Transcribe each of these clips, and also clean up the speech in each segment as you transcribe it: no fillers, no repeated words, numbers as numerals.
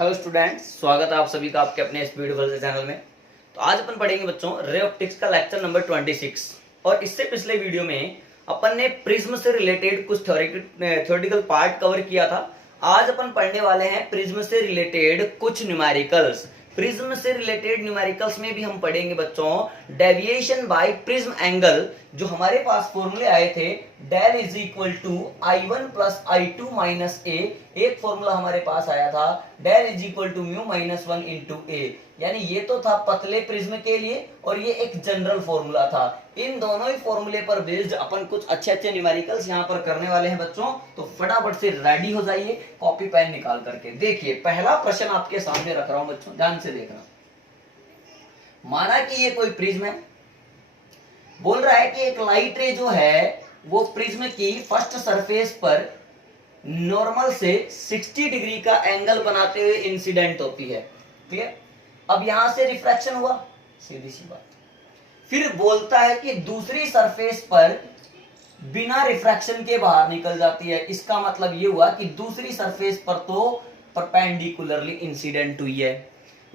Hello students, स्वागत है आप सभी का आपके अपने इस ब्यूटीफुल से चैनल में। तो आज अपन पढ़ेंगे बच्चों रे ऑप्टिक्स का लेक्चर नंबर 26। और इससे पिछले वीडियो में अपन ने प्रिज्म से रिलेटेड कुछ थ्योरेटिकल पार्ट कवर किया था। आज अपन पढ़ने वाले हैं प्रिज्म से रिलेटेड कुछ न्यूमेरिकल्स। प्रिज्म से रिलेटेड न्यूमेरिकल्स में भी हम पढ़ेंगे बच्चों डेविएशन बाय प्रिज्म एंगल। जो हमारे पास फॉर्मूले आए थे, del is equal to I1 plus I2 minus A. एक फॉर्मूला हमारे पास आया था, del is equal to mu minus 1 into A. यानी ये तो था पतले प्रिज्म के लिए और ये एक जनरल फॉर्मूला था। इन दोनों ही फॉर्मूले पर बेस्ड अपन कुछ अच्छे अच्छे न्यूमेरिकल्स यहाँ पर करने वाले हैं बच्चों। तो फटाफट से रेडी हो जाइए, कॉपी पेन निकाल करके। देखिए पहला प्रश्न आपके सामने रख रहा हूं बच्चों, ध्यान से देखना। माना कि ये कोई प्रिज्म है, बोल रहा है कि एक लाइट रे जो है वो प्रिज्म की फर्स्ट सरफेस पर नॉर्मल से 60 डिग्री का एंगल बनाते हुए इंसिडेंट होती है। क्लियर? अब यहां से रिफ्रैक्शन हुआ, सीधी सी बात। फिर बोलता है कि दूसरी सरफेस पर बिना रिफ्रैक्शन के बाहर निकल जाती है। इसका मतलब ये हुआ कि दूसरी सरफेस पर तो परपेंडिकुलरली इंसिडेंट हुई है।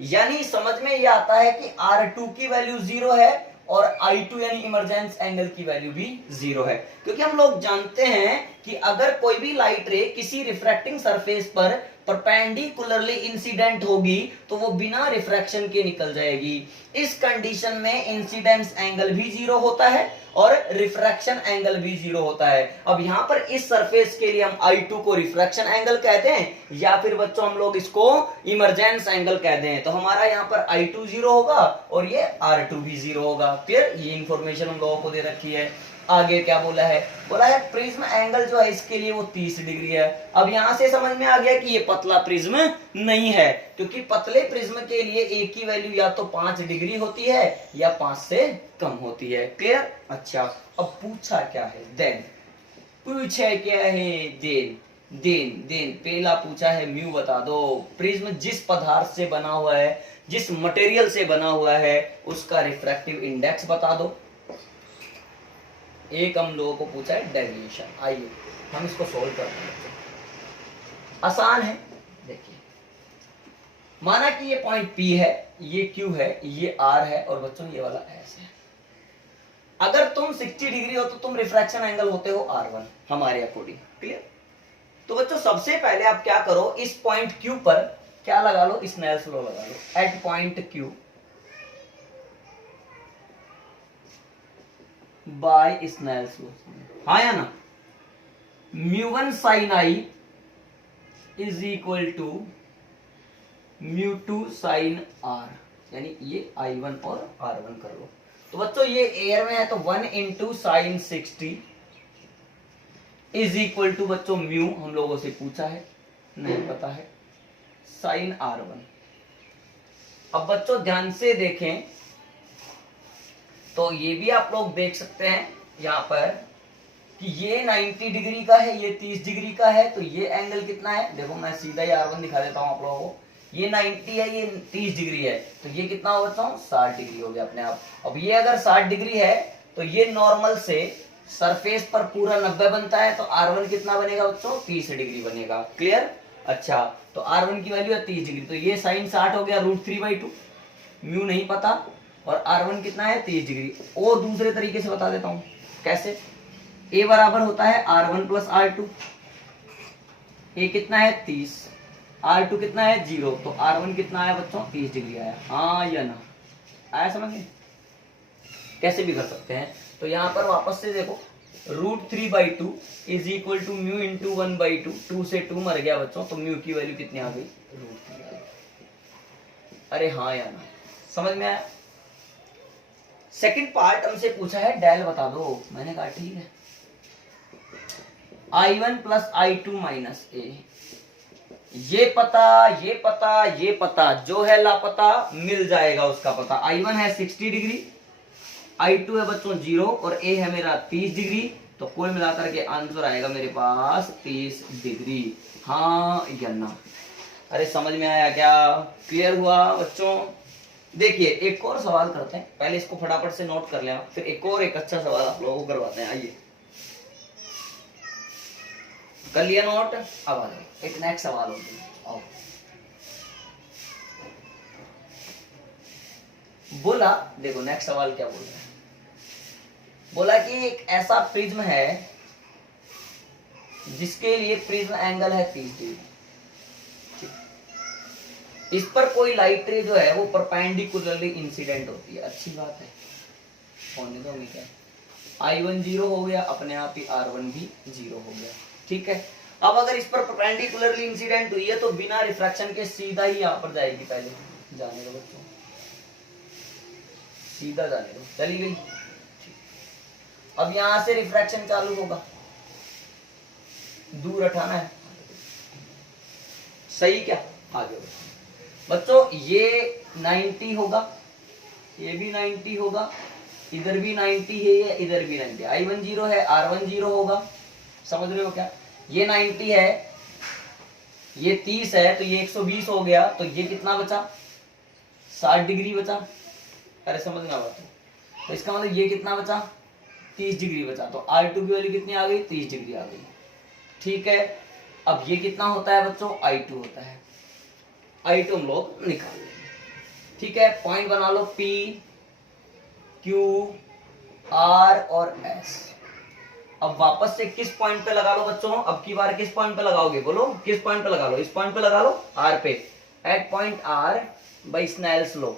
यानी समझ में ये आता है कि R2 की वैल्यू 0 है और I2 यानी इमरजेंस एंगल की वैल्यू भी 0 है। क्योंकि हम लोग जानते हैं कि अगर कोई भी लाइट रे किसी रिफ्रैक्टिंग सरफेस पर परपेंडिकुलरली इंसिडेंट होगी तो वो बिना रिफ्रैक्शन के निकल जाएगी। इस कंडीशन में इंसिडेंस एंगल भी 0 होता है और रिफ्रैक्शन एंगल भी 0 होता है। अब यहां पर इस सरफेस के लिए हम I2 को रिफ्रैक्शन एंगल कहते हैं या फिर बच्चों हम लोग इसको इमरजेंस एंगल कहते हैं। तो हमारा यहाँ पर I2 0 होगा और ये R2 भी 0 होगा। फिर ये इंफॉर्मेशन हम लोगों को दे रखी है। आगे क्या बोला है? बोला है प्रिज्म एंगल जो है इसके लिए वो 30 डिग्री है। अब यहां से समझ में आ गया कि ये पतला प्रिज्म नहीं है, क्योंकि पतले प्रिज्म के लिए ए की वैल्यू या तो 5 डिग्री होती है या 5 से कम होती है। क्लियर? अच्छा, अब पूछा क्या है? देन पूछे क्या है? देन देन देन पहला पूछा है म्यू बता दो। प्रिज्म जिस पदार्थ से बना हुआ है, जिस मटेरियल से बना हुआ है, उसका रिफ्रैक्टिव इंडेक्स बता दो। एक हम लोगों को पूछा है डेविएशन। आइए हम इसको सोल्व करते हैं। आसान है। देखिए माना कि ये पॉइंट P है, ये Q है, ये R है और बच्चों ये वाला S है। अगर तुम 60 डिग्री हो तो तुम रिफ्रैक्शन एंगल होते हो R1 हमारे अकॉर्डिंग। क्लियर? तो बच्चों सबसे पहले आप क्या करो, इस पॉइंट Q पर क्या लगा लो? स्नेल्स लॉ लगा लो। At point Q by Snell's law. हाँ या ना? म्यू1 sine I is equal to म्यू2 साइन R। यानी ये I1 और R1 कर लो। तो बच्चों ये एयर में है तो 1 into sine 60 is equal to बच्चों म्यू हम लोगों से पूछा है, नहीं पता है, साइन R1। अब बच्चों ध्यान से देखें तो ये भी आप लोग देख सकते हैं यहां पर कि ये 90 डिग्री का है, ये 30 डिग्री का है। तो ये एंगल कितना है? देखो मैं सीधा ही R1 दिखा देता हूं आप लोगों को। ये 90 है, ये 30 डिग्री है, तो ये कितना हो बच्चों? 60 डिग्री हो गया अपने आप। अब ये अगर 60 डिग्री है तो ये नॉर्मल से सरफेस पर पूरा 90 बनता है, तो R1 कितना बनेगा बच्चों? 30 डिग्री बनेगा। क्लियर? अच्छा, तो R1 की वैल्यू है 30 डिग्री, तो ये साइन 60 हो गया √3/2। म्यू नहीं पता और R1 कितना है? 30 डिग्री। और दूसरे तरीके से बता देता हूं कैसे। ए बराबर होता है R1 प्लस R2। ए कितना है? 30। R2 कितना है? 0। तो R1 कितना आया बच्चों? 30 डिग्री आया। हाँ या ना? आया समझ में? कैसे भी कर सकते हैं। तो यहां पर वापस से देखो, √3/2 is equal to mu into 1/2। 2 से 2 मर गया बच्चों, तो म्यू की वैल्यू कितनी आ गई? √3। अरे हाँ या ना? समझ में आया? सेकंड पार्ट हमसे पूछा है डेल बता दो। मैंने कहा ठीक है, I1 प्लस I2 माइनस ए। ये पता, ये पता, ये पता, जो है लापता मिल जाएगा उसका पता। I1 है 60 डिग्री, I2 है बच्चों 0 और ए है मेरा 30 डिग्री। तो कुल मिलाकर के आंसर आएगा मेरे पास 30 डिग्री। हाँ या ना? अरे समझ में आया क्या? क्लियर हुआ बच्चों? देखिए एक और सवाल करते हैं, पहले इसको फटाफट से नोट कर लें, फिर एक और एक अच्छा सवाल आप लोगों को करवाते हैं। आइए कर लिया नोट? अब आ जाओ, एक नेक्स्ट सवाल हो गया। बोला, देखो नेक्स्ट सवाल क्या बोल रहा है, बोला कि एक ऐसा प्रिज्म है जिसके लिए प्रिज्म एंगल है 30 डिग्री, इस पर कोई लाइट रे जो है वो परपेंडिकुलरली इंसिडेंट होती है। अच्छी बात है, होने दो, हमें क्या, I1 0 हो गया, अपने आप ही R1 भी 0 हो गया। ठीक है, अब अगर इस पर परपेंडिकुलरली इंसिडेंट हुई है तो बिना रिफ्रैक्शन के सीधा ही यहाँ पर जाएगी, पहले जाने दो बच्चों, सीधा जाने दो, चली गई। अब यहां से रिफ्रैक्शन चालू होगा, दूर हटाना है, सही क्या, आगे बच्चों, ये 90 होगा, ये भी 90 होगा, इधर भी 90 है, इधर भी 90, I1 0 है, R1 0 होगा, समझ रहे हो क्या, ये 90 है, ये 30 है, तो ये 120 हो गया, तो ये कितना बचा, 60 डिग्री बचा। अरे समझना बात, तो इसका मतलब ये कितना बचा, 30 डिग्री बचा, तो R2 की वैल्यू कितनी आ गई, 30 डिग्री आ गई। ठीक है, अब ये कितना होता है बच्चों, I2 होता है, I2 हम लोग निकाल लेंगे। ठीक है, पॉइंट बना लो P, Q, R और S। अब वापस से किस पॉइंट पे लगा लो बच्चों, अब की बार किस पॉइंट पे लगाओगे, बोलो किस पॉइंट पे लगा लो, इस पॉइंट पे लगा लो, R पे, at point R by Snell's law,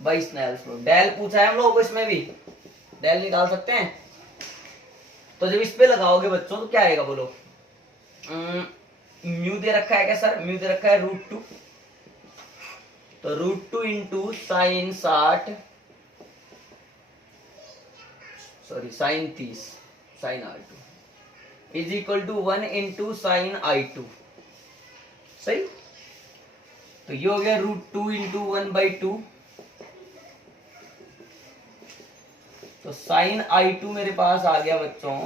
by Snell's law. डेल पूछा है हम लोगों को, इसमें भी डेल निकाल सकते हैं। तो जब इस पे लगाओगे बच्चों तो क्या आएगा, बोलो, म्यू दे रखा है क्या सर, म्यू दे रखा है √2, तो √2 into sine 60, sorry sine 30, sine R2 is equal to 1 into sine I2, सही। तो ये हो गया √2 इंटू 1/2, तो साइन I2 मेरे पास आ गया बच्चों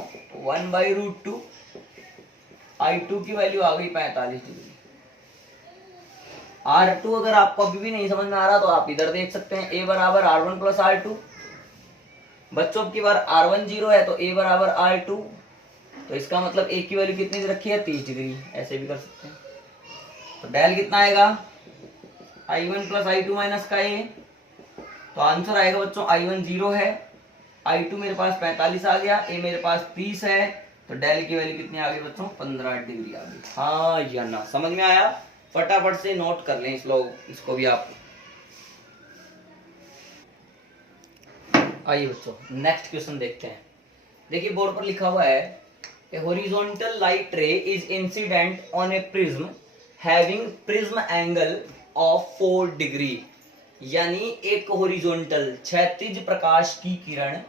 1/√2, I2 की वैल्यू आ गई 45 डिग्री। R2 अगर आपको अभी भी नहीं समझ में आ रहा तो आप इधर देख सकते हैं, A बराबर R1 प्लस R2, बच्चों की बार R1 0 है तो A बराबर R2, तो इसका मतलब A की वैल्यू कितनी रखी है, 30 डिग्री, ऐसे भी कर सकते हैं। तो डेल कितना आएगा, I1 प्लस I2 माइनस का A, तो आंसर आएगा बच्चों I1 0 है, I2 मेरे पास 45 आ गया, A मेरे पास 30 है, तो डेल की वैल्यू कितनी आ गई बच्चों, 15 डिग्री आ गई। हाँ या ना, समझ में आया, फटाफट से नोट कर लें इस लोग, इसको भी आप। आइए बच्चों नेक्स्ट क्वेश्चन देखते हैं। देखिए बोर्ड पर लिखा हुआ है, ए हॉरिजॉन्टल लाइट रे is incident on A prism having prism angle of 4 degree, यानी एक हॉरिजॉन्टल क्षैतिज प्रकाश की किरण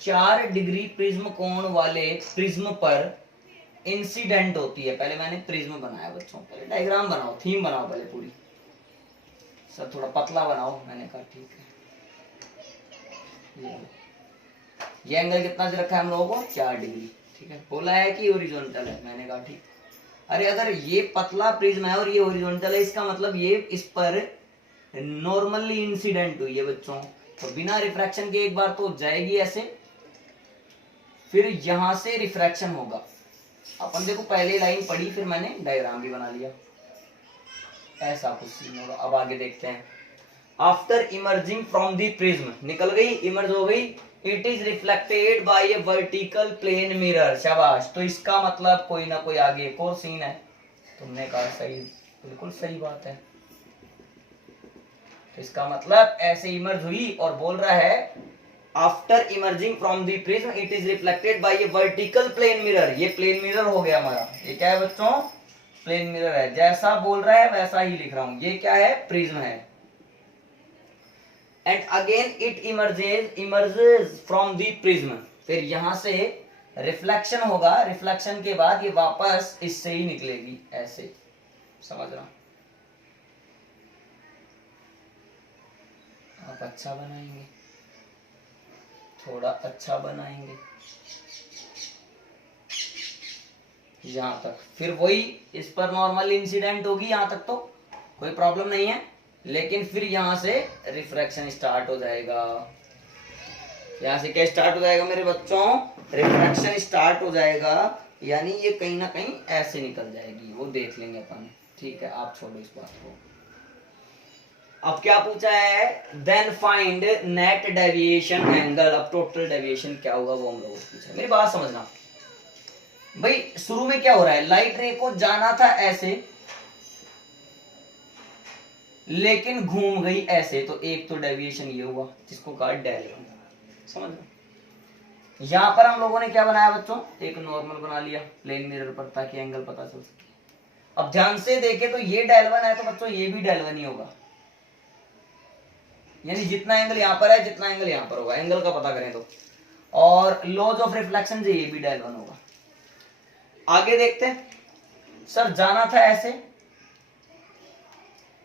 4 डिग्री प्रिज्म कोण वाले प्रिज्म पर इंसिडेंट होती है। पहले मैंने प्रिज्म बनाया बच्चों, पहले डायग्राम बनाओ, थीम बनाओ पहले पूरी, सर थोड़ा पतला बनाओ, मैंने कहा ठीक है। ये एंगल कितना से रखा है हम लोगों को, 4 डिग्री, ठीक है, बोला है कि हॉरिजॉन्टल है, मैंने कहा ठीक। अरे अगर ये पतला प्रिज्म है और ये हॉरिजॉन्टल है, इसका मतलब ये इस पर नॉर्मली इंसिडेंट हुई है बच्चों, तो बिना रिफ्रैक्शन के एक बार तो जाएगी ऐसे, फिर यहां से रिफ्रैक्शन होगा। अपन देखो पहले लाइन पढ़ी, फिर मैंने डायग्राम भी बना लिया, ऐसा कुछ सीन होगा। अब आगे देखते हैं, after emerging from the prism, निकल गई, इमर्ज हो गई, it is reflected by a vertical plane mirror, शाबाश। तो इसका मतलब कोई ना कोई आगे एक और सीन है, तुमने कहा सही, बिल्कुल सही बात है। तो इसका मतलब ऐसे इमर्ज हुई और बोल रहा है after emerging from the prism it is reflected by a vertical plane mirror, ये प्लेन मिरर हो गया हमारा, ये क्या है बच्चों, प्लेन मिरर है, जैसा बोल रहा है वैसा ही लिख रहा हूं, ये क्या है, प्रिज्म है। And again it emerges from the prism, फिर यहां से रिफ्लेक्शन होगा, रिफ्लेक्शन के बाद ये वापस इससे ही निकलेगी, ऐसे, समझ रहा, आप अच्छा बनाएंगे, थोड़ा अच्छा बनाएंगे, यहां तक, फिर वही इस पर नॉर्मल इंसिडेंट होगी, यहां तक तो कोई प्रॉब्लम नहीं है, लेकिन फिर यहां से रिफ्रैक्शन स्टार्ट हो जाएगा। यहां से क्या स्टार्ट हो जाएगा मेरे बच्चों, रिफ्रैक्शन स्टार्ट हो जाएगा, यानी ये कहीं ना कहीं ऐसे निकल जाएगी, वो देख लेंगे अपन, ठीक है, आप छोड़ो इस बात को। अब क्या पूछा है, then find net deviation angle. अब टोटल डेविएशन क्या होगा वो हम लोगों को पूछा है। मेरी बात समझना भाई, शुरू में क्या हो रहा है, लाइट रे को जाना था ऐसे लेकिन घूम गई ऐसे, तो एक तो डेविएशन ये हुआ जिसको कहा डेल। समझ लो, यहां पर हम लोगों ने क्या बनाया बच्चों, एक नॉर्मल बना लिया प्लेन मिरर पर ताकि एंगल पता चल सके। अब ध्यान से देखे तो ये डेल1 है, तो बच्चों ये भी डेल1 ही होगा, यानी जितना एंगल यहां पर है जितना एंगल यहां पर होगा, एंगल का पता करें तो। और लॉज ऑफ रिफ्लेक्शन से ये भी डेल1 होगा। आगे देखते हैं, सर जाना था ऐसे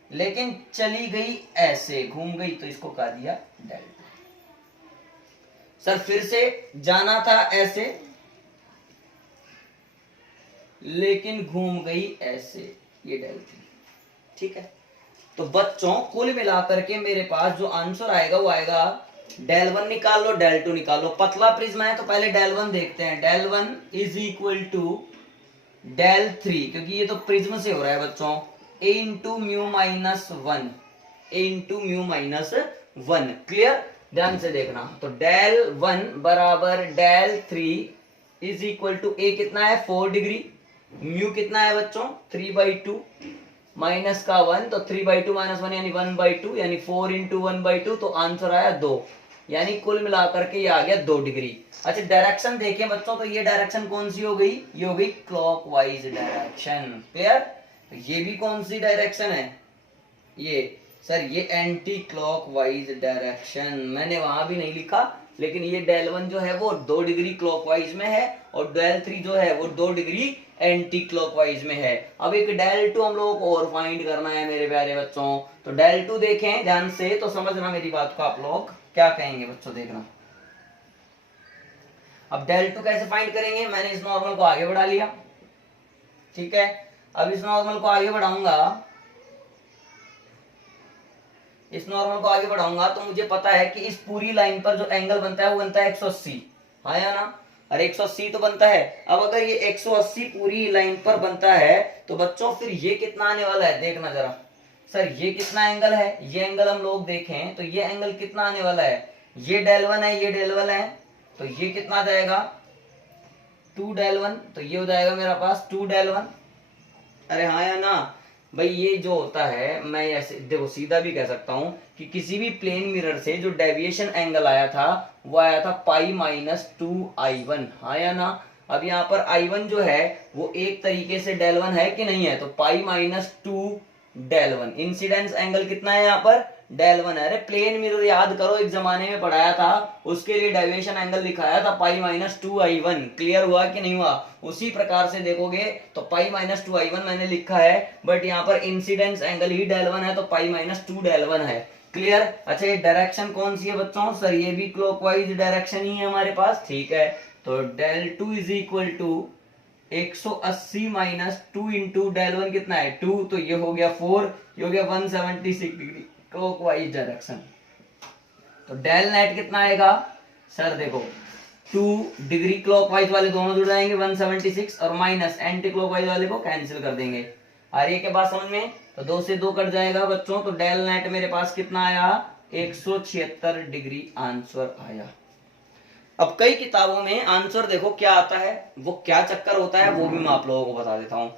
लेकिन चली गई ऐसे, घूम गई, तो इसको कहा दिया डेल। सर फिर से जाना था ऐसे लेकिन घूम गई ऐसे, ये डेल थी। ठीक है, तो बच्चों कुल मिलाकर के मेरे पास जो आंसर आएगा वो आएगा, डेल1 निकाल लो, डेल2 निकाल लो। पतला प्रिज्म है तो पहले डेल1 देखते हैं, डेल1 इज इक्वल टू डेल3, क्योंकि ये तो प्रिज्म से हो रहा है बच्चों, a into mu minus one, a into mu minus one. Clear, ध्यान से देखना, तो डेल1 बराबर डेल3 इज इक्वल टू a कितना है 4 डिग्री, म्यू कितना है बच्चों 3/2, माइनस का 1, तो 3/2 माइनस 1 यानी 1/2, यानी 4 इंटू 1/2, तो आंसर आया 2, यानी कुल मिलाकर के ये आ गया 2 डिग्री। अच्छा डायरेक्शन देखें बच्चों, तो ये डायरेक्शन कौन सी हो गई, ये हो गई क्लॉकवाइज डायरेक्शन। क्लियर, तो ये भी कौन सी डायरेक्शन है, ये सर ये एंटी क्लॉकवाइज डायरेक्शन। मैंने वहां भी नहीं लिखा, लेकिन ये डेल1 जो है वो 2 डिग्री क्लॉकवाइज में है और डेल3 जो है वो 2 डिग्री एंटी क्लॉकवाइज में है। अब एक डेल2 हम लोगों को और फाइंड करना है मेरे प्यारे बच्चों, तो डेल2 देखें ध्यान से तो समझना मेरी बात को, आप लोग क्या कहेंगे बच्चों देखना। अब डेल2 कैसे फाइंड करेंगे, मैंने इस नॉर्मल को आगे बढ़ा लिया, ठीक है। अब इस नॉर्मल को आगे बढ़ाऊंगा, इस नॉर्मल को आगे बढ़ाऊंगा तो मुझे पता है कि इस पूरी लाइन पर जो एंगल बनता है वो बनता है 180, हाँ या ना, और 180 तो बनता है। अब अगर ये 180 पूरी लाइन पर बनता है तो बच्चों फिर ये कितना आने वाला है, देखना जरा। सर ये कितना एंगल है, ये एंगल हम लोग देखें तो ये एंगल कितना आने वाला है, ये डेल1 है, ये डेल1 है, तो ये कितना जाएगा 2 डेल1, तो ये हो जाएगा मेरा पास 2 डेल1। अरे हाँ या ना भाई, ये जो होता है मैं ऐसे देखो सीधा भी कह सकता हूं कि किसी भी प्लेन मिरर से जो डेविएशन एंगल आया था वो आया था π-2i1, हाँ या ना। अब यहाँ पर i1 जो है वो एक तरीके से डेल1 है कि नहीं है, तो π-2 डेल1, इंसिडेंस एंगल कितना है यहाँ पर डेल1 है। अरे प्लेन मिरर याद करो, एक जमाने में पढ़ाया था, उसके लिए डेविएशन एंगल दिखाया था π-2i1। क्लियर हुआ कि नहीं हुआ, उसी प्रकार से देखोगे तो π-2i1 मैंने लिखा है, बट यहाँ पर इंसिडेंस एंगल ही डेल1 है तो π-2 डेल1 है। क्लियर। अच्छा ये डायरेक्शन कौन सी है बच्चों, सर ये भी क्लॉकवाइज डायरेक्शन ही है हमारे पास, ठीक है। तो डेल2 is equal to 180 minus 2 into डेल1 कितना है 2, तो ये हो गया 4, ये हो गया 176 डिग्री क्लॉकवाइज डायरेक्शन। तो डेल नेट कितना आएगा, सर देखो 2 डिग्री क्लॉकवाइज वाले दोनों जुड़ जाएंगे 176, और माइनस एंटी क्लॉकवाइज वाले को कैंसिल कर देंगे। आ रही है के बाद समझ में, तो 2 से 2 कट जाएगा बच्चों, तो डेल नेट मेरे पास कितना आया 176 डिग्री आंसर आया। अब कई किताबों में आंसर देखो क्या आता है, वो क्या चक्कर होता है वो भी मैं आप लोगों को बता देता हूं।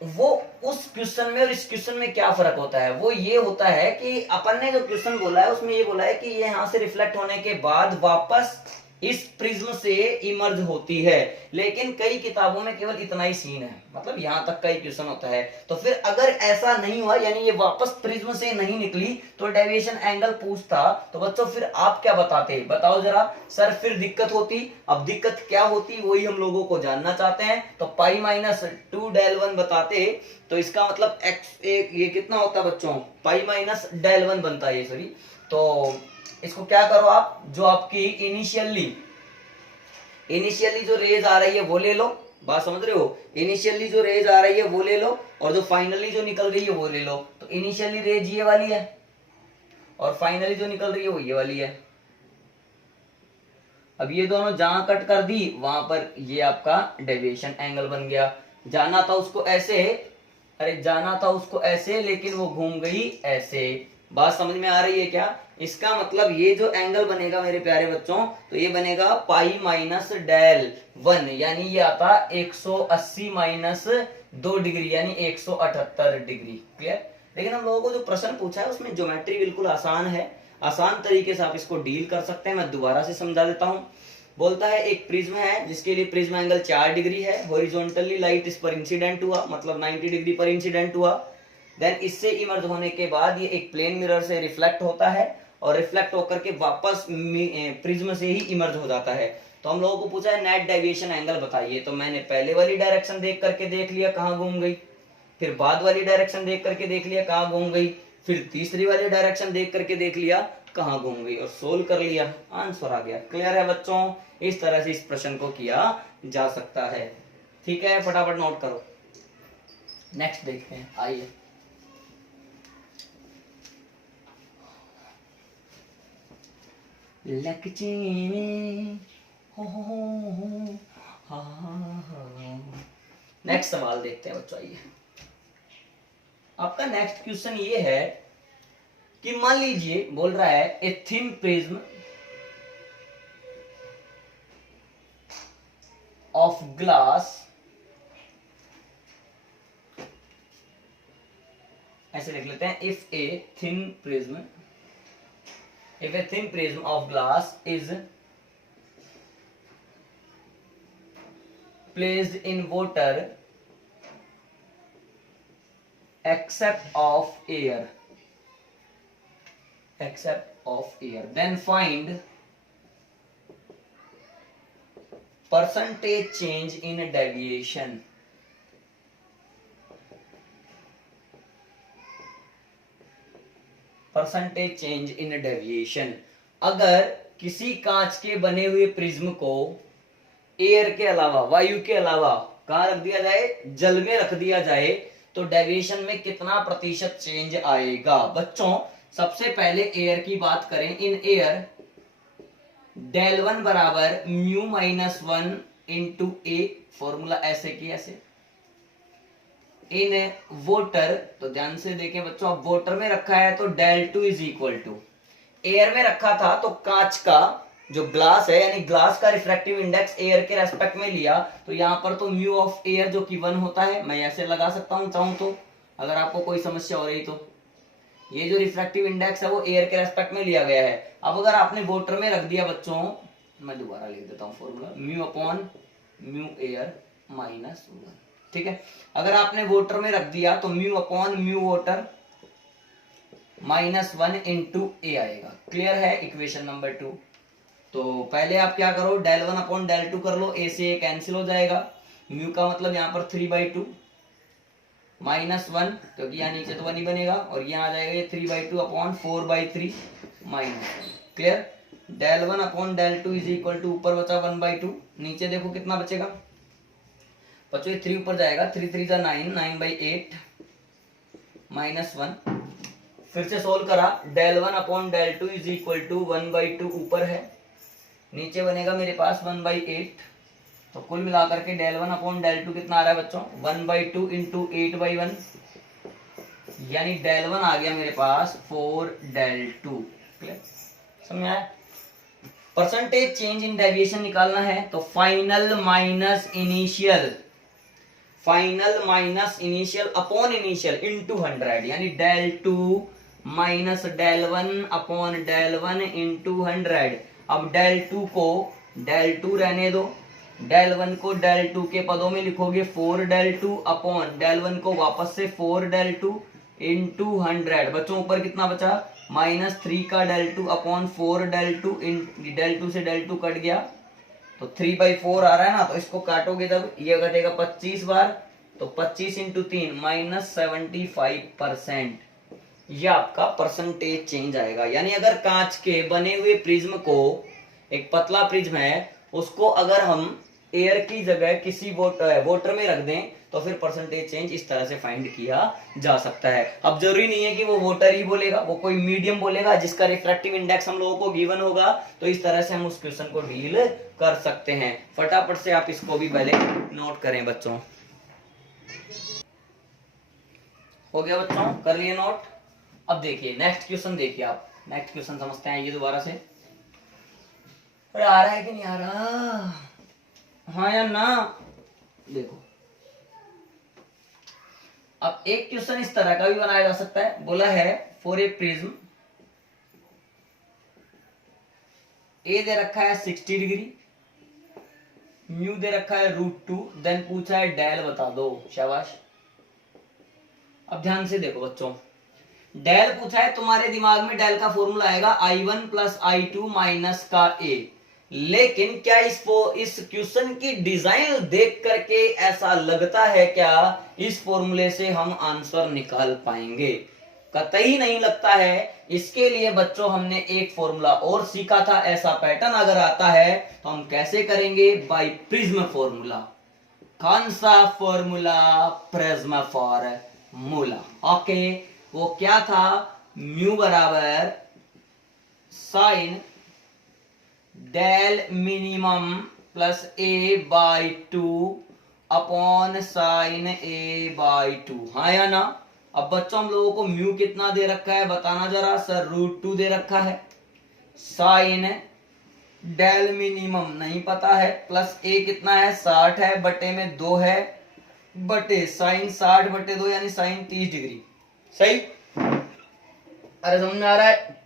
वो उस क्वेश्चन में और इस क्वेश्चन में क्या फर्क होता है, वो ये होता है कि अपन ने जो क्वेश्चन बोला है उसमें ये बोला है कि ये यहां से रिफ्लेक्ट होने के बाद वापस इस प्रिज्म से इमर्ज होती है, लेकिन कई किताबों में केवल इतना ही सीन है, मतलब यहां तक कई क्वेश्चन होता है। तो फिर अगर ऐसा नहीं हुआ, यानी ये वापस प्रिज्म से नहीं निकली, तो डेविएशन एंगल पूछता, तो बच्चों फिर आप क्या बताते, बताओ जरा। सर फिर दिक्कत होती, अब दिक्कत क्या होती वही हम लोगों को जानना चाहते हैं। तो π-2 डेल1 बताते, तो इसका मतलब x ये कितना होता बच्चों π-डेल1 बनता है, सॉरी। तो इसको क्या करो आप, जो आपकी इनिशियली जो रेज आ रही है वो ले लो, बात समझ रहे हो, इनिशियली जो रेज आ रही है वो ले लो, और जो फाइनली जो निकल रही है वो ले लो। तो इनिशियली रेज ये वाली है और फाइनली जो निकल रही है वो ये वाली है। अब ये दोनों जहां कट कर दी वहां पर ये आपका डेविएशन एंगल बन गया। जाना था उसको ऐसे अरे जाना था उसको ऐसे लेकिन वो घूम गई ऐसे। बात समझ में आ रही है क्या? इसका मतलब ये जो एंगल बनेगा मेरे प्यारे बच्चों, तो ये बनेगा पाई माइनस डेल 1, यानी ये आता 180 माइनस 2 डिग्री यानी 178 डिग्री। क्लियर? लेकिन हम लोगों को जो प्रश्न पूछा है उसमें ज्योमेट्री बिल्कुल आसान है, आसान तरीके से आप इसको डील कर सकते हैं। मैं दोबारा से समझा देता हूं। बोलता है एक प्रिज्म है जिसके लिए प्रिज्म एंगल 4 डिग्री है, हॉरिजॉन्टली लाइट इस पर इंसिडेंट हुआ, मतलब 90 डिग्री पर इंसिडेंट हुआ। देन इससे इमर्ज होने के बाद ये एक प्लेन मिरर से रिफ्लेक्ट होता है और रिफ्लेक्ट होकर के वापस प्रिज्म से ही इमर्ज हो जाता है। तो हम लोगों को पूछा है नेट डेविएशन एंगल बताइए, तो मैंने पहले वाली डायरेक्शन देख करके देख लिया कहाँ घूम गई, फिर बाद वाली डायरेक्शन देख करके देख लिया कहाँ घूम गई, फिर तीसरी वाली डायरेक्शन देख करके देख लिया कहाँ घूम गई और सोल्व कर लिया, आंसर आ गया। क्लियर है बच्चों? इस तरह से इस प्रश्न को किया जा सकता है। ठीक है, फटाफट नोट करो। नेक्स्ट देखते हैं, आइए। नेक्स्ट सवाल देखते हैं बच्चों, आइए। आपका नेक्स्ट क्वेश्चन ये है कि मान लीजिए बोल रहा है a thin prism of glass, ऐसे लिख लेते हैं, if a thin prism of glass is placed in water except of air, then find percentage change in deviation. Percentage change in deviation. अगर किसी कांच के बने हुए प्रिज्म को एयर के अलावा, वायु के अलावा कहां रख दिया जाए, जल में रख दिया जाए, तो डेविएशन में कितना प्रतिशत चेंज आएगा? बच्चों सबसे पहले एयर की बात करें। इन एयर डेल 1 बराबर म्यू माइनस 1 इंटू ए, फॉर्मूला ऐसे की ऐसे। इन वोटर, तो ध्यान से देखें बच्चों, अब वोटर में रखा है तो del 2 is equal to, air में रखा था तो कांच का जो ग्लास है यानी ग्लास का रिफ्रैक्टिव इंडेक्स एयर के रेस्पेक्ट में लिया, तो यहां पर तो म्यू ऑफ एयर जो कि 1 होता है, मैं ऐसे लगा सकता हूं चाहूं तो, अगर आपको कोई समस्या हो रही तो। ये जो रिफ्रैक्टिव इंडेक्स है वो एयर के रेस्पेक्ट में लिया गया है। अब अगर आपने वोटर में रख दिया बच्चों, मैं दोबारा लिख देता हूं formula, mu upon mu air minus 1। ठीक है, अगर आपने वोटर में रख दिया तो mu upon mu water minus 1 into A आएगा। क्लियर है? Equation number 2। तो पहले आप क्या करो, डेल 1 अपॉन डेल 2 कर लो, ए से ए कैंसिल हो जाएगा, म्यू का मतलब यहाँ पर 3/2 माइनस 1, क्योंकि यहाँ नीचे तो 1 ही बनेगा, और यहाँ आ जाएगा ये 3/2 upon 4/3 minus 1। Clear? Del 1 upon del 2 is equal to, ऊपर बचा 1/2, नीचे देखो कितना बचेगा बच्चों, 3 ऊपर जाएगा, 3 3 जा 9, 9/8 माइनस 1। फिर से सोल्व करा, del 1 upon del 2 is equal to 1/2 ऊपर है, नीचे बनेगा मेरे पास 1/8। तो कुल मिलाकर के डेल 1 अपॉन डेल 2 कितना आ रहा है बच्चों, 1/2 इंटू 8/1, यानी डेल 1 आ गया मेरे पास 4 डेल 2। क्लियर? समझ आया? परसेंटेज चेंज इन डेविएशन निकालना है तो final minus initial upon initial into 100, यानी del 2 minus del 1 upon del 1 into 100। अब डेल 2 को डेल 2 रहने दो, डेल 1 को डेल 2 के पदों में लिखोगे 4 डेल 2 अपॉन डेल 1 को वापस से 4 डेल 2 इंटू 100। बच्चों ऊपर कितना बचा, -3 का डेल 2 अपॉन 4 डेल 2, डेल 2 से डेल 2 कट गया तो 3/4 आ रहा है ना, तो इसको काटोगे जब ये कटेगा 25 बार, तो 25 इंटू 3 -75%। ये आपका परसेंटेज चेंज आएगा। यानी अगर कांच के बने हुए प्रिज्म को, एक पतला प्रिज्म है, उसको अगर हम एयर की जगह किसी वोटर में रख दें तो फिर परसेंटेज चेंज इस तरह से फाइंड किया जा सकता है। अब जरूरी नहीं है कि वो वोटर ही बोलेगा, वो कोई मीडियम बोलेगा जिसका रिफ्रैक्टिव इंडेक्स हम लोगों को गिवन होगा, तो इस तरह से हम उस क्वेश्चन को डील कर सकते हैं। फटाफट से आप इसको भी पहले नोट करें बच्चों। हो गया बच्चों, कर लिए नोट। अब देखिए नेक्स्ट क्वेश्चन, देखिए आप नेक्स्ट क्वेश्चन समझते हैं ये दोबारा से। अरे आ रहा है कि नहीं आ रहा? हाँ या ना? देखो अब एक क्वेश्चन इस तरह का भी बनाया जा सकता है। बोला है फॉर ए प्रिज्म ए दे रखा है 60 डिग्री, म्यू दे रखा है √2, देन पूछा है डेल बता दो। शाबाश। अब ध्यान से देखो बच्चों, डेल पूछा है, तुम्हारे दिमाग में डेल का फॉर्मूला आएगा I1 प्लस I2 माइनस का A। लेकिन क्या इस क्वेश्चन की डिजाइन देख करके ऐसा लगता है क्या इस फॉर्मूले से हम आंसर निकाल पाएंगे? कतई नहीं लगता है। इसके लिए बच्चों हमने एक फॉर्मूला और सीखा था। ऐसा पैटर्न अगर आता है तो हम कैसे करेंगे? By prism formula. कौन सा फॉर्मूला? Prism formula. ओके, वो क्या था? म्यू बराबर sine del minimum plus A/2 upon sine A/2। हाँ या ना? अब बच्चों हम लोगों को म्यू कितना दे रखा है बताना जरा। सर √2 दे रखा है। साइन डेल मिनिमम नहीं पता है, प्लस A कितना है? 60 है, बटे में 2 है, बटे साइन 60 बटे 2 यानी साइन 30 डिग्री। सही? अरे समझ में आ रहा है?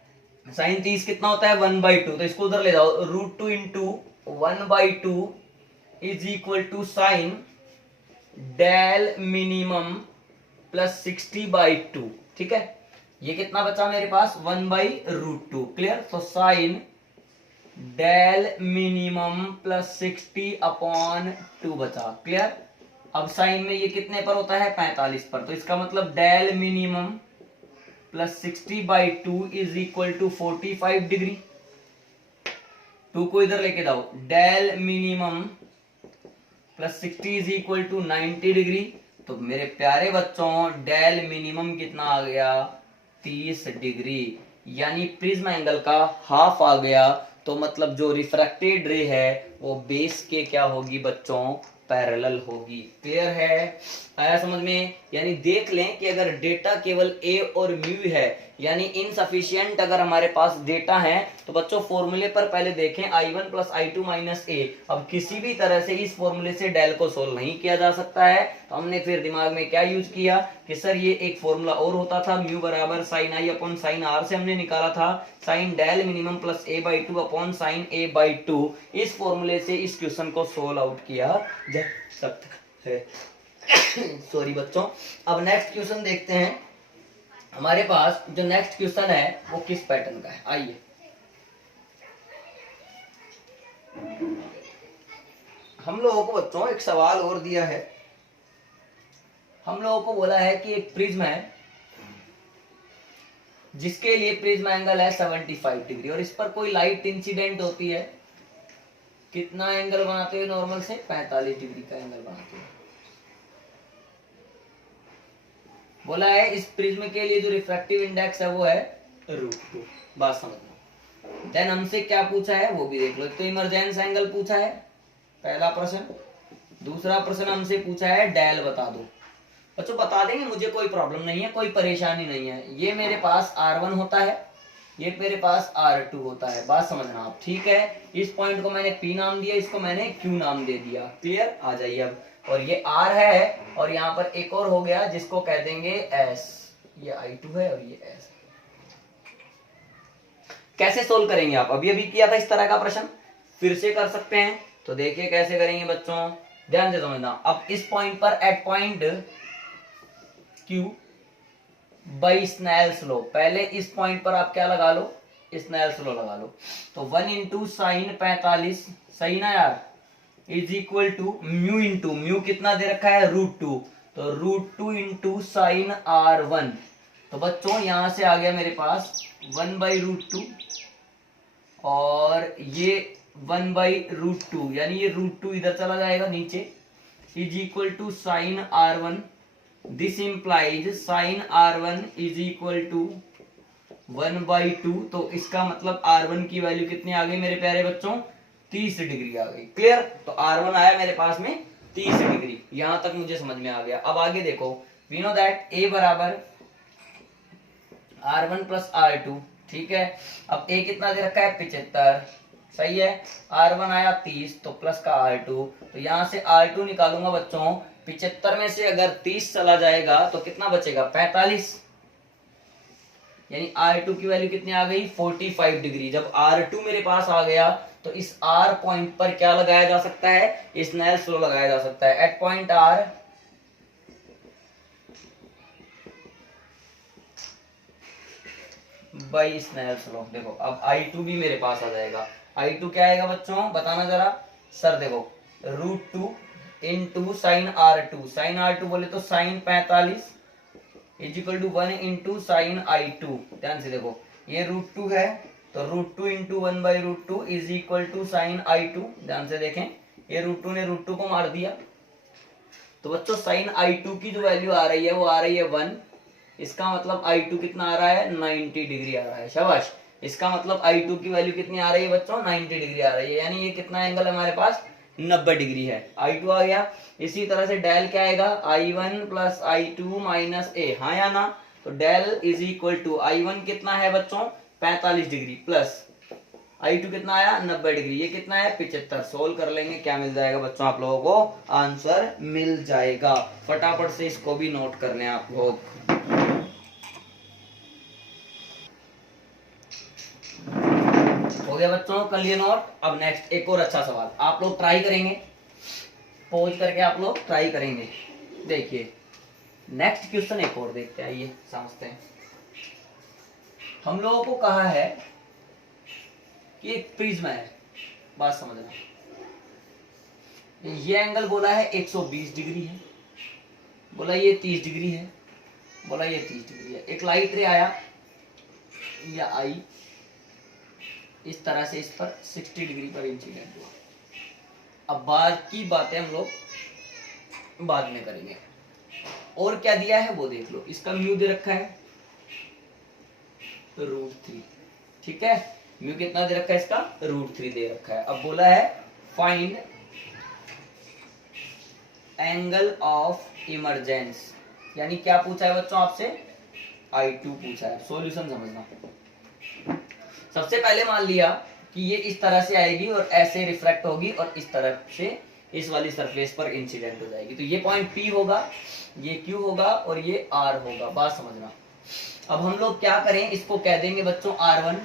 साइन 30 कितना होता है? 1/2। तो इसको उधर ले जाओ, √2 into 1/2 is equal to sine del minimum plus 60/2। ठीक है, ये कितना बचा मेरे पास? 1/√2। क्लियर? तो साइन डेल मिनिमम प्लस 60/2 बचा। क्लियर? अब साइन में ये कितने पर होता है? 45 पर। तो इसका मतलब del minimum plus 60/2 is equal to 45 degree. 2 को इधर लेके जाओ, del minimum plus 60 is equal to 90 degree. तो मेरे प्यारे बच्चों डेल मिनिमम कितना आ गया? 30 डिग्री, यानी प्रिज्म एंगल का हाफ आ गया। तो मतलब जो रिफ्रैक्टेड रे है वो बेस के क्या होगी बच्चों? पैरेलल होगी। क्लियर है? आया समझ में? यानी देख लें कि अगर डेटा केवल A और म्यू है, यानी इनसफिशिएंट अगर हमारे पास डेटा है, तो बच्चों फॉर्मूले पर पहले देखें I1 plus I2 minus A। अब किसी भी तरह से इस फॉर्मूले से डेल को सोल्व नहीं किया जा सकता है, तो हमने फिर दिमाग में क्या यूज किया कि सर ये एक फॉर्मूला और होता था, म्यू बराबर sine I upon sine R से हमने निकाला था sine del minimum plus A/2 upon sine A/2। इस फॉर्मूले से इस क्वेश्चन को सोल्व आउट किया जा सकता है। सॉरी बच्चों। अब नेक्स्ट क्वेश्चन देखते हैं। हमारे पास जो नेक्स्ट क्वेश्चन है वो किस पैटर्न का है? आइए, हम लोगों को बच्चों एक सवाल और दिया है। हम लोगों को बोला है कि एक प्रिज्म है जिसके लिए प्रिज्म एंगल है 75 डिग्री और इस पर कोई लाइट इंसिडेंट होती है। कितना एंगल बनाते हुए? नॉर्मल से 45 डिग्री का एंगल बनाते हुए। बोला है इस प्रिज्म के लिए जो रिफ्रैक्टिव इंडेक्स है वो है √2। बात समझना। देन हमसे क्या पूछा है वो भी देख लो। तो इमरजेंस एंगल पूछा है, पहला प्रश्न। दूसरा प्रश्न हमसे पूछा है डेल बता दो। बच्चों बता देंगे, मुझे कोई प्रॉब्लम नहीं है, कोई परेशानी नहीं है। ये मेरे पास R1 होता है, ये मेरे पास R2 होता है। बात समझना आप। ठीक है, इस पॉइंट को मैंने P नाम दिया, इसको मैंने Q नाम दे दिया। क्लियर? आ जाइए अब। और ये R है और यहाँ पर एक और हो गया जिसको कह देंगे S। ये I2 है और ये S। कैसे सोल्व करेंगे आप? अभी अभी किया था इस तरह का प्रश्न, फिर से कर सकते हैं। तो देखिए कैसे करेंगे बच्चों, ध्यान से समझना। अब इस पॉइंट पर at point Q by Snell's law, पहले इस पॉइंट पर आप क्या लगा लो? स्नेल्स लॉ लगा लो। तो 1 इंटू साइन 45, सही ना यार, इज इक्वल टू म्यू कितना दे रखा है? √2। तो √2 इंटू साइन R1। तो बच्चों यहां से आ गया मेरे पास 1/√2 और ये 1/√2, यानी ये √2 इधर चला जाएगा नीचे, is equal to sine R1। This implies sine R1 is equal to 1/2। तो इसका मतलब R1 की वैल्यू कितनी आ गई मेरे प्यारे बच्चों? 30 डिग्री आ गई। क्लियर? तो R1 आया मेरे पास में 30 डिग्री। यहां तक मुझे समझ में आ गया। अब आगे देखो, वी नो दैट ए बराबर R1 प्लस R2, ठीक है। अब ए कितना दे रखा है 75, सही है। R1 आया 30 तो प्लस का R2, तो यहां से R2 निकालूंगा बच्चों, 75 में से अगर 30 चला जाएगा तो कितना बचेगा 45, यानी R2 की वैल्यू कितनी आ गई 45 डिग्री। जब R2 मेरे पास आ गया तो इस R पॉइंट पर क्या लगाया जा सकता है, स्नेल्स लॉ लगाया जा सकता है। At point R by Snell's law. देखो अब I2 भी मेरे पास आ जाएगा। I2 क्या आएगा बच्चों बताना जरा। सर देखो √2 into sign R2, sign R2 बोले तो sine 45 is equal to 1 into sine I2। ध्यान से देखो ये √2 है तो √2 into 1 by √2 is equal to sine I2। ध्यान से देखें ये √2 ने √2 को मार दिया, तो बच्चों साइन I2 की जो वैल्यू आ रही है वो आ रही है 1। इसका मतलब I2 कितना आ रहा है 90 डिग्री आ रहा है। शाबाश। इसका मतलब I2 की वैल्यू कितनी आ रही है बच्चों 90 डिग्री आ रही है, यानी ये कितना एंगल हमारे पास 90 डिग्री है। I2 आ गया। इसी तरह से डेल क्या आएगा I1 प्लस I2 माइनस ए, हाँ या ना। तो del is equal to I1 कितना है बच्चों 45 डिग्री प्लस I2 कितना आया 90 डिग्री, ये कितना है 75। सोल्व कर लेंगे क्या मिल जाएगा बच्चों, आप लोगों को आंसर मिल जाएगा। फटाफट से इसको भी नोट कर लें आप लोग। हो गया बच्चों कल ये नोट। अब नेक्स्ट एक और अच्छा सवाल आप लोग ट्राई करेंगे, पॉज करके आप लोग ट्राई करेंगे। देखिए नेक्स्ट क्वेश्चन एक और देखते हैं, आइए समझते हैं। हम लोगों को कहा है कि एक प्रिज्म है, बात समझना। ये एंगल बोला है 120 डिग्री है, बोला ये 30 डिग्री है, बोला ये 30 डिग्री है। एक लाइट रे आया या आई इस तरह से इस पर 60 डिग्री पर इंसिडेंट हुआ। अब बाकी बातें हम लोग बाद में करेंगे। और क्या दिया है वो देख लो। इसका म्यू दे रखा है √3, ठीक है। म्यू कितना दे रखा है इसका √3 दे रखा है। अब बोला है फाइंड एंगल ऑफ इमरजेंस, यानी क्या पूछा है बच्चों आपसे I2 पूछा है। सॉल्यूशन समझना। सबसे पहले मान लिया कि ये इस तरह से आएगी और ऐसे रिफ्लेक्ट होगी और इस तरफ से इस वाली सरफेस पर इंसिडेंट हो जाएगी, तो ये पॉइंट P होगा, ये Q होगा और ये R होगा। बात समझना। अब हम लोग क्या करें, इसको कह देंगे बच्चों R1।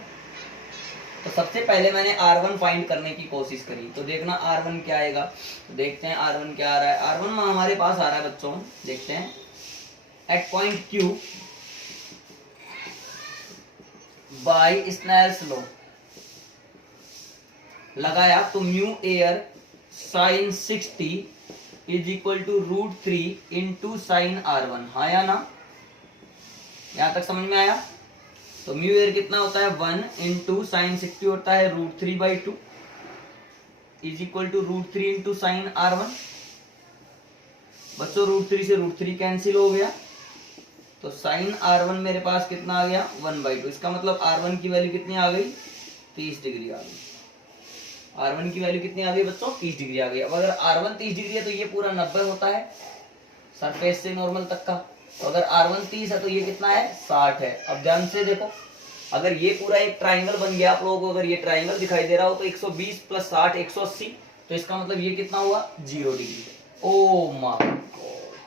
तो सबसे पहले मैंने R1 फाइंड करने की कोशिश करी, तो देखना R1 क्या आएगा। तो देखते हैं R1 क्या आ रहा है। R1 हमारे पास आ रहा है बच्चों, देखते हैं। At point Q by Snell's law लगाया तो mu air sine 60 is equal to √3 into sine R1, हाँ या ना। यहां तक समझ में आया। तो म्यू एयर कितना होता है 1 इंटू साइन 60 होता है √3/2 is equal to √3 into sine R1। बच्चों √3 से √3 कैंसिल हो गया, तो साइन R1 मेरे पास कितना आ गया 1/2। इसका मतलब R1 की वैल्यू कितनी आ गई 30 डिग्री आ गई। R1 की वैल्यू कितनी आ गई बच्चों 30 डिग्री आ गई। अब अगर R1 30 डिग्री है तो ये पूरा 90 होता है सरफेस से नॉर्मल तक का। तो अगर R1 30 है तो ये कितना है 60 है। अब ध्यान से देखो, अगर ये पूरा एक ट्राइंगल बन गया, आप लोगों को अगर ये ट्राइंगल दिखाई दे रहा हो तो 120 प्लस 60 180, तो इसका मतलब ये कितना हुआ 0 डिग्री। ओ माय गॉड,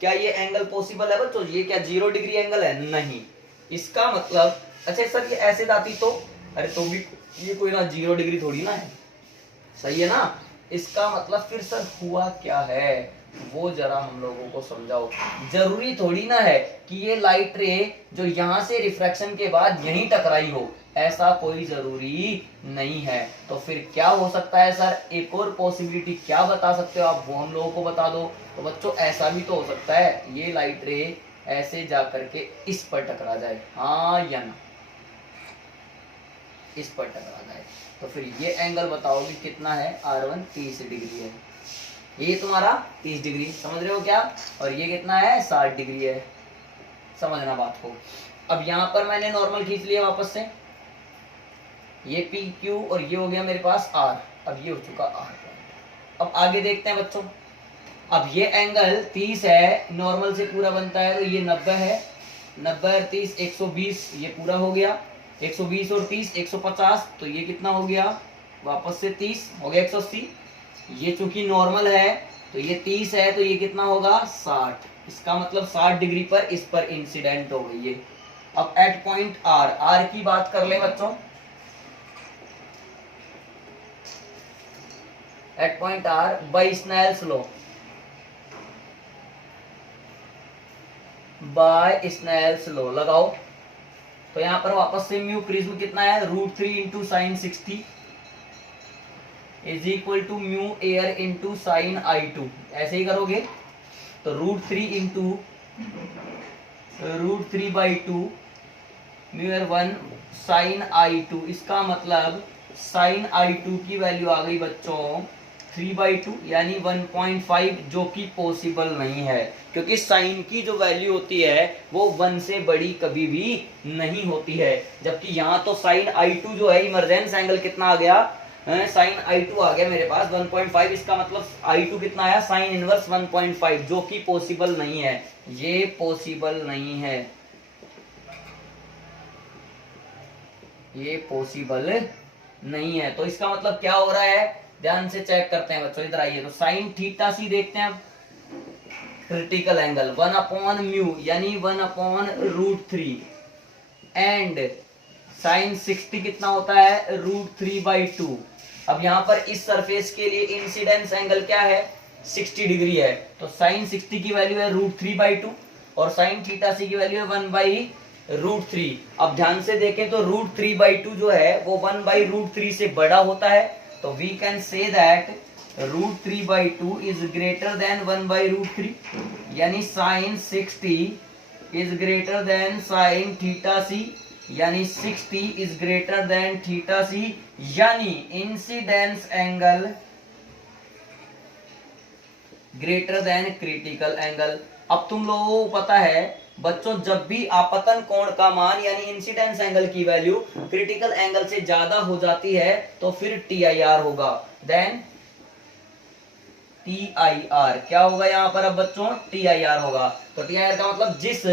क्या ये एंगल पॉसिबल है बच्चों? ये क्या 0 डिग्री एंगल है? नहीं। इसका मतलब अच्छा सर ये ऐसे जाती तो, अरे तो भी ये कोई ना 0 डिग्री थोड़ी ना है, सही है ना। इसका मतलब फिर सर हुआ क्या है वो जरा हम लोगों को समझाओ। जरूरी थोड़ी ना है कि ये लाइट रे जो यहाँ से रिफ्रैक्शन के बाद यहीं टकराई हो, ऐसा कोई जरूरी नहीं है। तो फिर क्या हो सकता है सर? एक और पॉसिबिलिटी क्या बता सकते हो आप, वो हम लोगों को बता दो। तो बच्चों ऐसा भी तो हो सकता है ये लाइट रे ऐसे जा करके इस पर टकरा जाए, हाँ या ना, इस पर टकरा जाए। तो फिर ये एंगल बताओ कि कितना है, R1 30 डिग्री है, ये तुम्हारा 30 डिग्री, समझ रहे हो क्या? और ये कितना है 60 डिग्री है, समझना बात को। अब यहाँ पर मैंने नॉर्मल खींच लिया वापस से, ये PQ और ये हो गया मेरे पास R। अब ये हो चुका R। अब आगे देखते हैं बच्चों, अब ये एंगल 30 है, नॉर्मल से पूरा बनता है तो ये 90 है, 90 और 30 120, ये पूरा हो गया। 120 और 30 150, तो ये कितना हो गया, वापस से 30 हो गया 180। ये चूंकि नॉर्मल है तो ये 30 है, तो ये कितना होगा 60। इसका मतलब 60 डिग्री पर इस पर इंसिडेंट हो गई ये। अब एट पॉइंट आर, आर की बात कर ले बच्चों। At point R by Snell's law, by Snell's law लगाओ। तो यहां पर वापस से म्यू प्रिज्म कितना है, √3 into sine 60 is equal to mu air into sine I2। ऐसे ही करोगे तो √3 into √3/2 mu air 1 sign I2। इसका मतलब साइन I2 की वैल्यू आ गई बच्चों 3/2 यानी 1.5, जो कि पॉसिबल नहीं है, क्योंकि साइन की जो वैल्यू होती है वो 1 से बड़ी कभी भी नहीं होती है। जबकि यहाँ तो साइन I2 जो है इमरजेंस एंगल कितना आ गया, साइन I2 आ गया मेरे पास 1.5। इसका मतलब I2 कितना आया, साइन इनवर्स 1.5, जो कि पॉसिबल नहीं है, ये पॉसिबल नहीं है, ये पॉसिबल नहीं है। तो इसका मतलब क्या हो रहा है, ध्यान से चेक करते हैं बच्चों, इधर आइए। तो साइन थीटा सी देखते हैं अब, क्रिटिकल एंगल 1/μ यानी 1/√3 एंड साइन 60 कितना होता है, √3/2। अब यहां पर इस सरफेस के लिए इंसिडेंस एंगल क्या है, 60 डिग्री है, तो साइन 60 की वैल्यू है √3/2 और साइन थीटा सी की वैल्यू है 1/√3। अब ध्यान से देखें तो √3/2 जो है वो 1/√3 से बड़ा होता है, तो we can say that √3/2 is greater than 1/√3, यानी sine 60 is greater than sine theta C, यानी 60 is greater than theta C, यानी incidence angle greater than critical angle. अब तुम लोगों को पता है बच्चों, जब भी आपतन कोण का मान यानी इंसिडेंस एंगल की वैल्यू क्रिटिकल एंगल से ज्यादा हो जाती है तो फिर TIR होगा, देन TIR क्या होगा यहाँ पर, अब बच्चों TIR होगा। तो TIR का मतलब जिस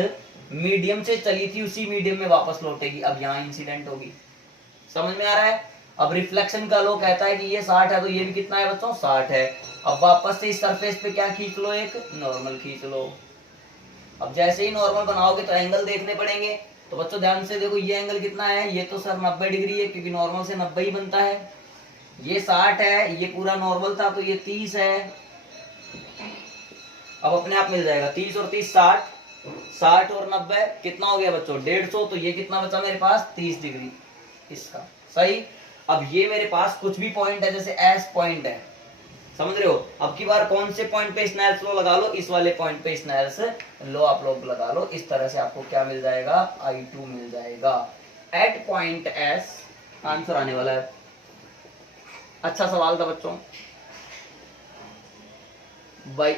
मीडियम से चली थी उसी मीडियम में वापस लौटेगी। अब यहाँ इंसिडेंट होगी, समझ में आ रहा है। अब रिफ्लेक्शन का लॉ कहता है कि ये 60 है तो ये भी कितना है बच्चों, 60 है। अब वापस से इस सरफेस पे क्या खींच लो, एक नॉर्मल खींच लो। अब जैसे ही नॉर्मल बनाओगे तो एंगल देखने पड़ेंगे। तो बच्चों ध्यान से देखो, ये एंगल कितना है, ये तो सर 90 डिग्री है, क्योंकि नॉर्मल से 90 ही बनता है। ये 60 है, ये पूरा नॉर्मल था तो ये 30 है। अब अपने आप मिल जाएगा 30 और 30 60, 60 और 90 कितना हो गया बच्चों 150। तो ये कितना बचा मेरे पास 30 डिग्री इसका, सही। अब ये मेरे पास कुछ भी पॉइंट है, जैसे एस पॉइंट है, समझ रहे हो। अब की बार कौन से पॉइंट पे स्नेल्स लॉ लगा लो, इस वाले पॉइंट पे स्नेल्स लॉ आप लोग लगा लो। इस तरह से आपको क्या मिल जाएगा, I2 मिल जाएगा एट पॉइंट एस। आंसर आने वाला है। अच्छा सवाल था बच्चों। बाई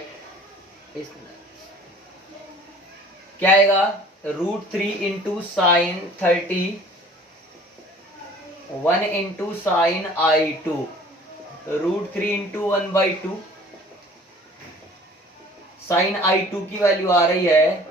क्या आएगा, √3 into sine 30 1 into sine I2, √3 into 1/2 sine I2 की वैल्यू आ रही है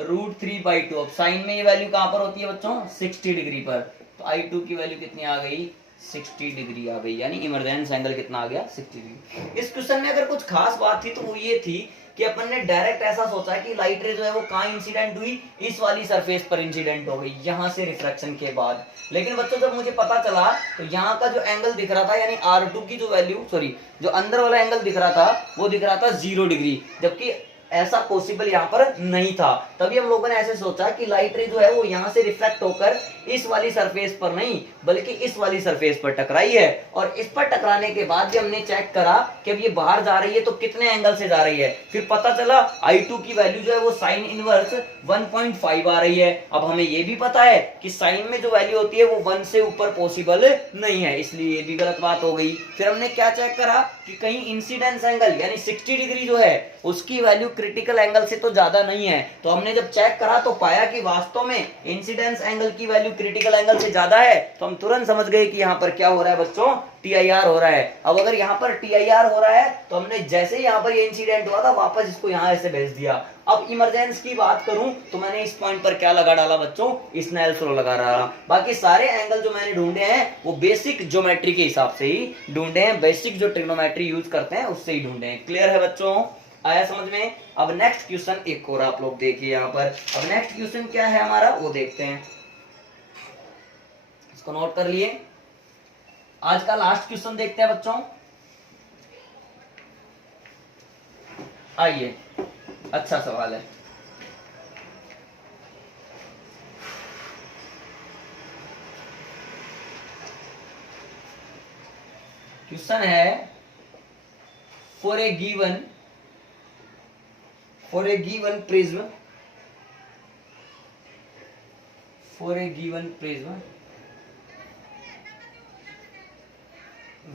√3/2। अब साइन में ये वैल्यू कहां पर होती है बच्चों, 60 डिग्री पर। तो I2 की वैल्यू कितनी आ गई, 60 डिग्री आ गई, यानी इमरजेंस एंगल कितना आ गया, 60 डिग्री। इस क्वेश्चन में अगर कुछ खास बात थी तो वो ये थी कि अपन ने डायरेक्ट ऐसा सोचा कि लाइट रे जो है वो कहां इंसिडेंट हुई, इस वाली सरफेस पर इंसिडेंट हो गई, यहां से रिफ्रैक्शन के बाद। लेकिन बच्चों जब मुझे पता चला तो यहाँ का जो एंगल दिख रहा था, यानी R2 की जो वैल्यू, सॉरी जो अंदर वाला एंगल दिख रहा था वो दिख रहा था 0 डिग्री, जबकि ऐसा पॉसिबल यहाँ पर नहीं था। तभी हम लोगों ने ऐसे सोचा कि लाइट रे जो है वो यहाँ से रिफ्लेक्ट होकर इस वाली सरफेस पर नहीं बल्कि इस वाली सरफेस पर टकराई है, और इस पर टकराने के बाद भी हमने चेक करा कि अब ये बाहर जा रही है तो कितने एंगल से जा रही है। फिर पता चला I2 की वैल्यू जो है वो साइन इनवर्स 1.5 आ रही है। अब हमें ये भी पता है कि साइन में जो वैल्यू होती है वो 1 से ऊपर पॉसिबल नहीं है, इसलिए ये भी गलत बात हो गई। फिर हमने क्या चेक करा कि कहीं इंसिडेंस एंगल यानी 60 डिग्री जो है उसकी वैल्यू क्रिटिकल एंगल से तो ज्यादा नहीं है। तो हमने जब चेक करा तो पाया कि वास्तव में इंसिडेंस एंगल की वैल्यू क्रिटिकल एंगल से ज्यादा है, तो हम तुरंत समझ गए कि यहाँ पर क्या हो रहा है बच्चों, TIR हो रहा है। अब अगर यहाँ पर TIR हो रहा है तो हमने जैसे ही यहाँ पर ये इंसिडेंट हुआ था वापस इसको यहाँ ऐसे भेज दिया। अब इमरजेंस की बात करूं तो मैंने इस पॉइंट पर क्या लगा डाला बच्चों, स्नेल्स लॉ लगा डाला। बाकी सारे एंगल जो मैंने ढूंढे हैं वो बेसिक ज्योमेट्री के हिसाब से ही ढूंढे हैं, बेसिक जो ट्रिग्नोमेट्री यूज करते हैं उससे ही ढूंढे हैं। क्लियर है बच्चों, आया समझ में। अब नेक्स्ट क्वेश्चन एक और आप लोग देखिए यहाँ पर। अब नेक्स्ट क्वेश्चन क्या है हमारा वो देखते हैं, इसको नोट कर लिए। आज का लास्ट क्वेश्चन देखते हैं बच्चों। आइए, अच्छा सवाल है। क्वेश्चन है for a given prism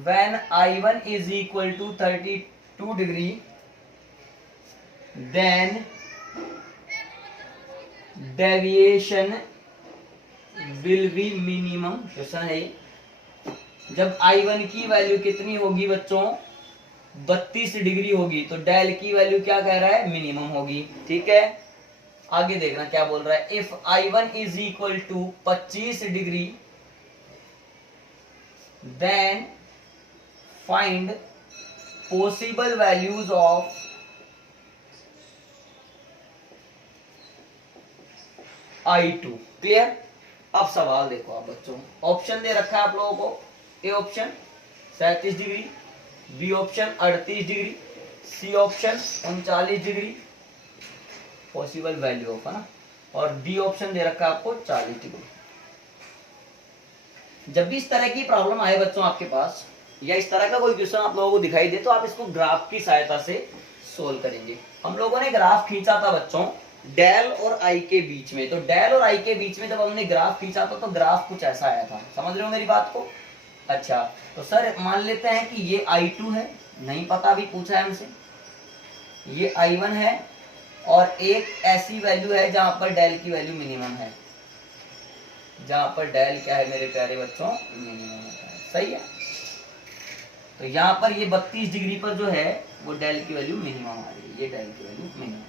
when I1 is equal to 32 degree then deviation will be minimum। Question है जब I1 की वैल्यू कितनी होगी बच्चों, 32 डिग्री होगी, तो डेल की वैल्यू क्या कह रहा है, मिनिमम होगी। ठीक है, आगे देखना क्या बोल रहा है। If I1 is equal to 25 degree then find possible values of I2। Clear. अब सवाल देखो आप बच्चों, ऑप्शन दे रखा है आप लोगों को। A option 37 degree, B option 38 degree, C option 39 degree possible value of, है ना, और डी ऑप्शन दे रखा है आपको 40 डिग्री। जब भी इस तरह की प्रॉब्लम आए बच्चों आपके पास, या इस तरह का कोई क्वेश्चन आप लोगों को दिखाई दे, तो आप इसको ग्राफ की सहायता से सोल्व करेंगे। हम लोगों ने ग्राफ खींचा था बच्चों डेल और आई के बीच में। तो डेल और आई के बीच में जब हमने ग्राफ खींचा था तो ग्राफ कुछ ऐसा आया था। समझ रहे हो मेरी बात को। अच्छा, तो सर मान लेते हैं कि ये I2 है, नहीं पता, अभी पूछा है हमसे। ये I1 है और एक ऐसी वैल्यू है जहां पर डेल की वैल्यू मिनिमम है, जहां पर डेल क्या है मेरे प्यारे बच्चों, मिनिमम है। सही है। तो यहाँ पर ये 32 डिग्री पर जो है वो डेल की वैल्यू मिनिमम आ रही है, ये डेल की वैल्यू मिनिमम।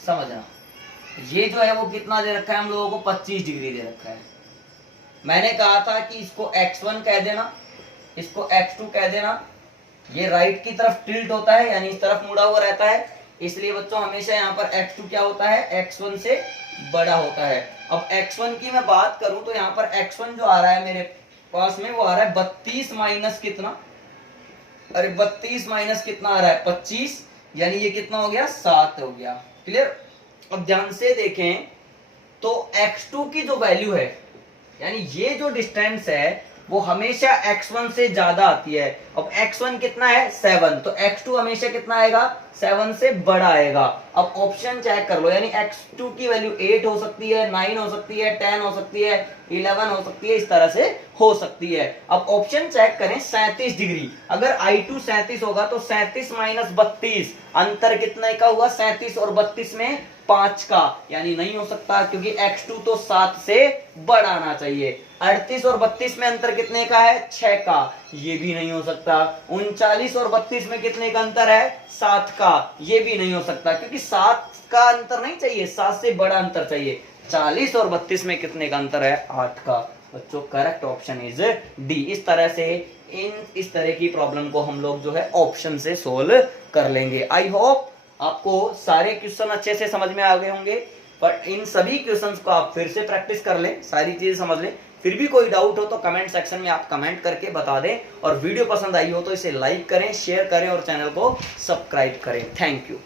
समझना, ये जो है वो कितना दे रखा है हम लोगों को, 25 डिग्री दे रखा है। मैंने कहा था कि इसको x1 कह देना, इसको x2 कह देना। ये राइट की तरफ टिल्ट होता है, यानी इस तरफ मुड़ा हुआ रहता है, इसलिए बच्चों हमेशा यहाँ पर x2 क्या होता है, x1 से बड़ा होता है। अब x1 की मैं बात करूं तो यहाँ पर x1 जो आ रहा है मेरे पास में, वो आ रहा है 32 माइनस कितना, अरे 32 माइनस कितना आ रहा है, 25, यानी ये कितना हो गया, 7 हो गया। क्लियर। अब ध्यान से देखें तो x2 की जो वैल्यू है, यानी ये जो डिस्टेंस है वो हमेशा x1 से ज्यादा आती है। अब x1 कितना है, 7, तो x2 हमेशा कितना आएगा, 7 से बड़ा आएगा। अब ऑप्शन चेक कर लो, यानी x2 की वैल्यू 8 हो सकती है, 9 हो सकती है, 10 हो सकती है, 11 हो सकती है, इस तरह से हो सकती है। अब ऑप्शन चेक करें 37 डिग्री, अगर I2 37 होगा तो 37 माइनस 32 अंतर कितने का हुआ, 37 और 32 में 5 का, यानी नहीं हो सकता क्योंकि x2 तो 7 से बड़ा आना चाहिए। 38 और 32 में अंतर कितने का है, 6 का, ये भी नहीं हो सकता। 39 और 32 में कितने का अंतर है, 7 का, ये भी नहीं हो सकता क्योंकि 7 का अंतर नहीं चाहिए, 7 से बड़ा अंतर चाहिए। 40 और 32 में कितने का अंतर है, 8 का। बच्चों करेक्ट ऑप्शन इज डी। इस तरह से इस तरह की प्रॉब्लम को हम लोग जो है ऑप्शन से सोल्व कर लेंगे। आई होप आपको सारे क्वेश्चन अच्छे से समझ में आ गए होंगे, पर इन सभी क्वेश्चंस को आप फिर से प्रैक्टिस कर लें, सारी चीजें समझ लें। फिर भी कोई डाउट हो तो कमेंट सेक्शन में आप कमेंट करके बता दें, और वीडियो पसंद आई हो तो इसे लाइक करें, शेयर करें और चैनल को सब्सक्राइब करें। Thank you.